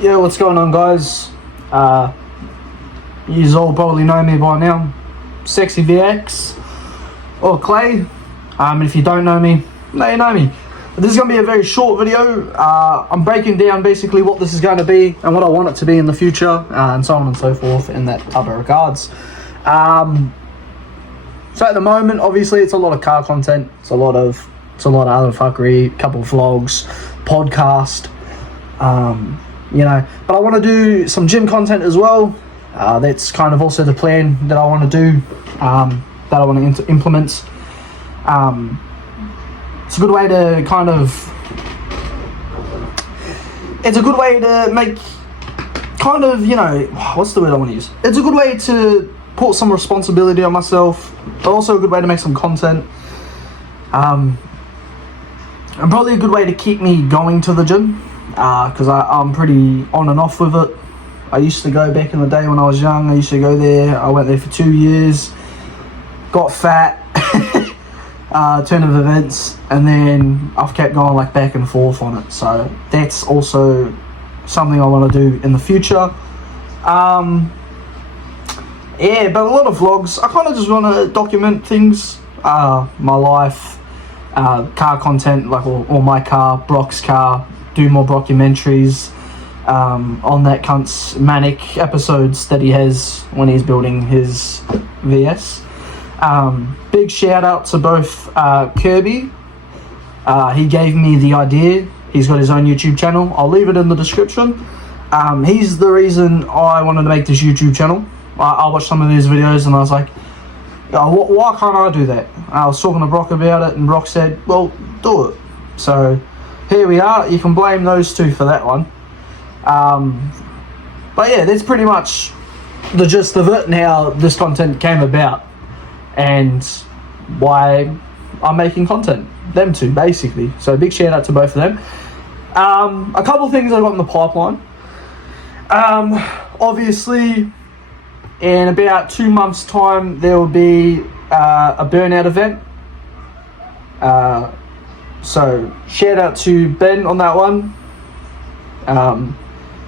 Yeah, what's going on, guys? You all probably know me by now. Sexy VX or Clay. If you don't know me, now you know me. But this is going to be a very short video. I'm breaking down basically what this is going to be and what I want it to be in the future, and so on and so forth in that type of regards. So at the moment, obviously, it's a lot of car content. It's a lot of other fuckery, couple of vlogs, podcast. But I want to do some gym content as well. That's kind of also the plan that I want to do, that I want to implement. It's a good way to it's a good way to make what's the word I want to use? It's a good way to put some responsibility on myself, but also a good way to make some content. And probably a good way to keep me going to the gym. Because I'm pretty on and off with it. I used to go back in the day when I was young. I used to go there. I went there for 2 years. Got fat. Turn of events. And then I've kept going like back and forth on it. So that's also something I want to do in the future. But a lot of vlogs. I kind of just want to document things. My life. Car content, like or my car, Brock's car. Do more documentaries on that cunt's manic episodes that he has when he's building his VS. Big shout out to both Kirby. He gave me the idea. He's got his own YouTube channel. I'll leave it in the description. He's the reason I wanted to make this YouTube channel. I watched some of his videos and I was like, why can't I do that? I was talking to Brock about it and Brock said, well, do it. So here we are. You can blame those two for that one. But yeah, that's pretty much the gist of it and how this content came about and why I'm making content. Them two, basically. So big shout out to both of them. A couple of things I got in the pipeline. Obviously, in about 2 months' time, there will be a burnout event. So shout out to Ben on that one.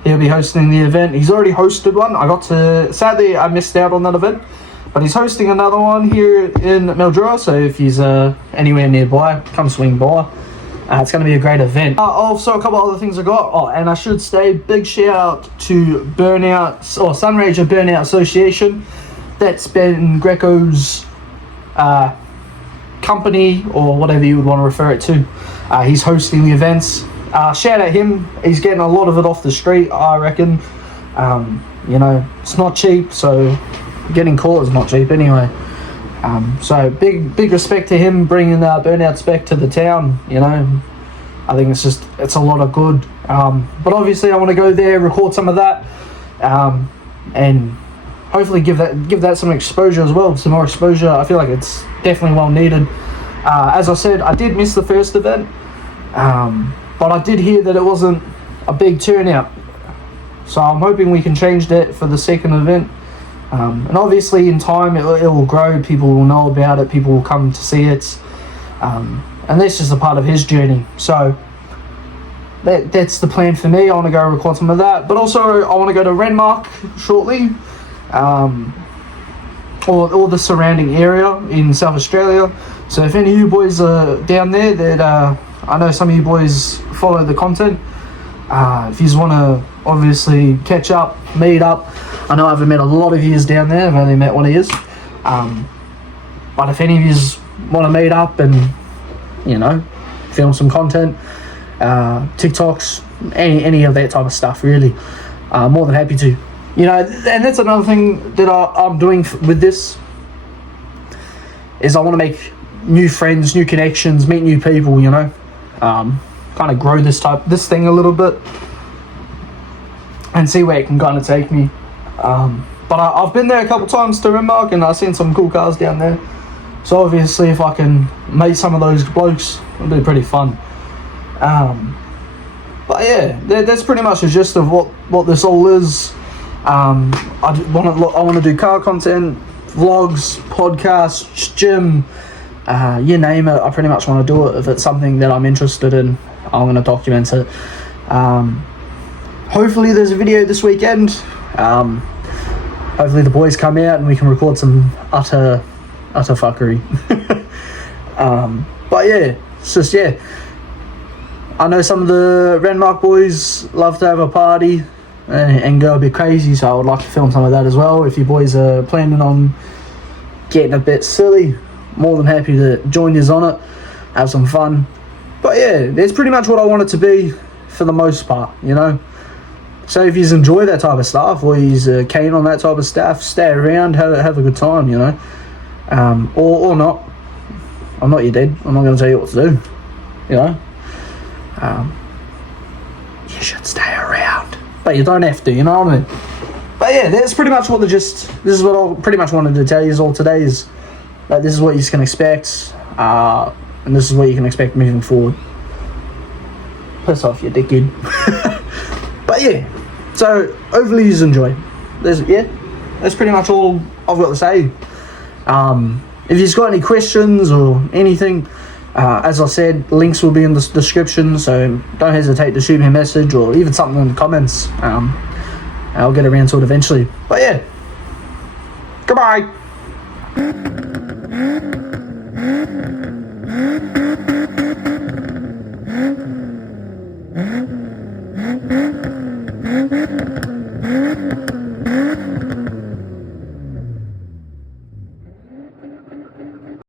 He'll be hosting the event. He's already hosted one. Sadly I missed out on that event, but he's hosting another one here in Mildura. So if he's anywhere nearby, come swing by. It's going to be a great event. Also a couple other things I got. And I should say big shout out to Sunrager Burnout Association. That's Ben Greco's company, or whatever you would want to refer it to. He's hosting the events. Shout out him. He's getting a lot of it off the street, I reckon. It's not cheap, so getting caught is not cheap anyway. So big respect to him bringing burnouts back to the town. I think it's a lot of good. But obviously I want to go there, record some of that, and hopefully give that some exposure as well. Some more exposure. I feel like it's definitely well needed. As I said, I did miss the first event, but I did hear that it wasn't a big turnout. So I'm hoping we can change that for the second event. And obviously in time it will grow. People will know about it. People will come to see it. And that's just a part of his journey. So that's the plan for me. I want to go record some of that. But also I want to go to Renmark shortly. Or the surrounding area in South Australia. So if any of you boys are down there, that I know some of you boys follow the content. If you just want to obviously catch up, meet up. I know I haven't met a lot of yous down there. I've only met one of yous. But if any of yous want to meet up and film some content, TikToks, any of that type of stuff, really, more than happy to. And that's another thing that I'm doing with this, is I want to make new friends, new connections, meet new people, kind of grow this thing a little bit and see where it can kind of take me. But I've been there a couple times to Renmark and I've seen some cool cars down there. So obviously if I can meet some of those blokes, it'll be pretty fun. But yeah, that's pretty much the gist of what this all is. I want to do car content, vlogs, podcasts, gym, you name it. I pretty much want to do it. If it's something that I'm interested in, I'm going to document it. hopefully there's a video this weekend. Hopefully the boys come out and we can record some utter fuckery. But yeah, it's just, yeah. I know some of the Renmark boys love to have a party and go a bit crazy, so I would like to film some of that as well. If you boys are planning on getting a bit silly, more than happy to join you on it, have some fun. But yeah, that's pretty much what I want it to be for the most part, you know. So if you enjoy that type of stuff, or you're keen on that type of stuff, stay around, have a good time, you know. Or not. I'm not your dad. I'm not going to tell you what to do, you know. You should stay around, but you don't have to, you know what I mean. But yeah, that's pretty much what this is what I pretty much wanted to tell you all today, is that this is what you can expect, and this is what you can expect moving forward. Piss off, you dickhead. But yeah, so hopefully you enjoy. That's pretty much all I've got to say. If you've got any questions or anything, as I said, links will be in the description, so don't hesitate to shoot me a message or even something in the comments. I'll get around to it eventually. But yeah, goodbye.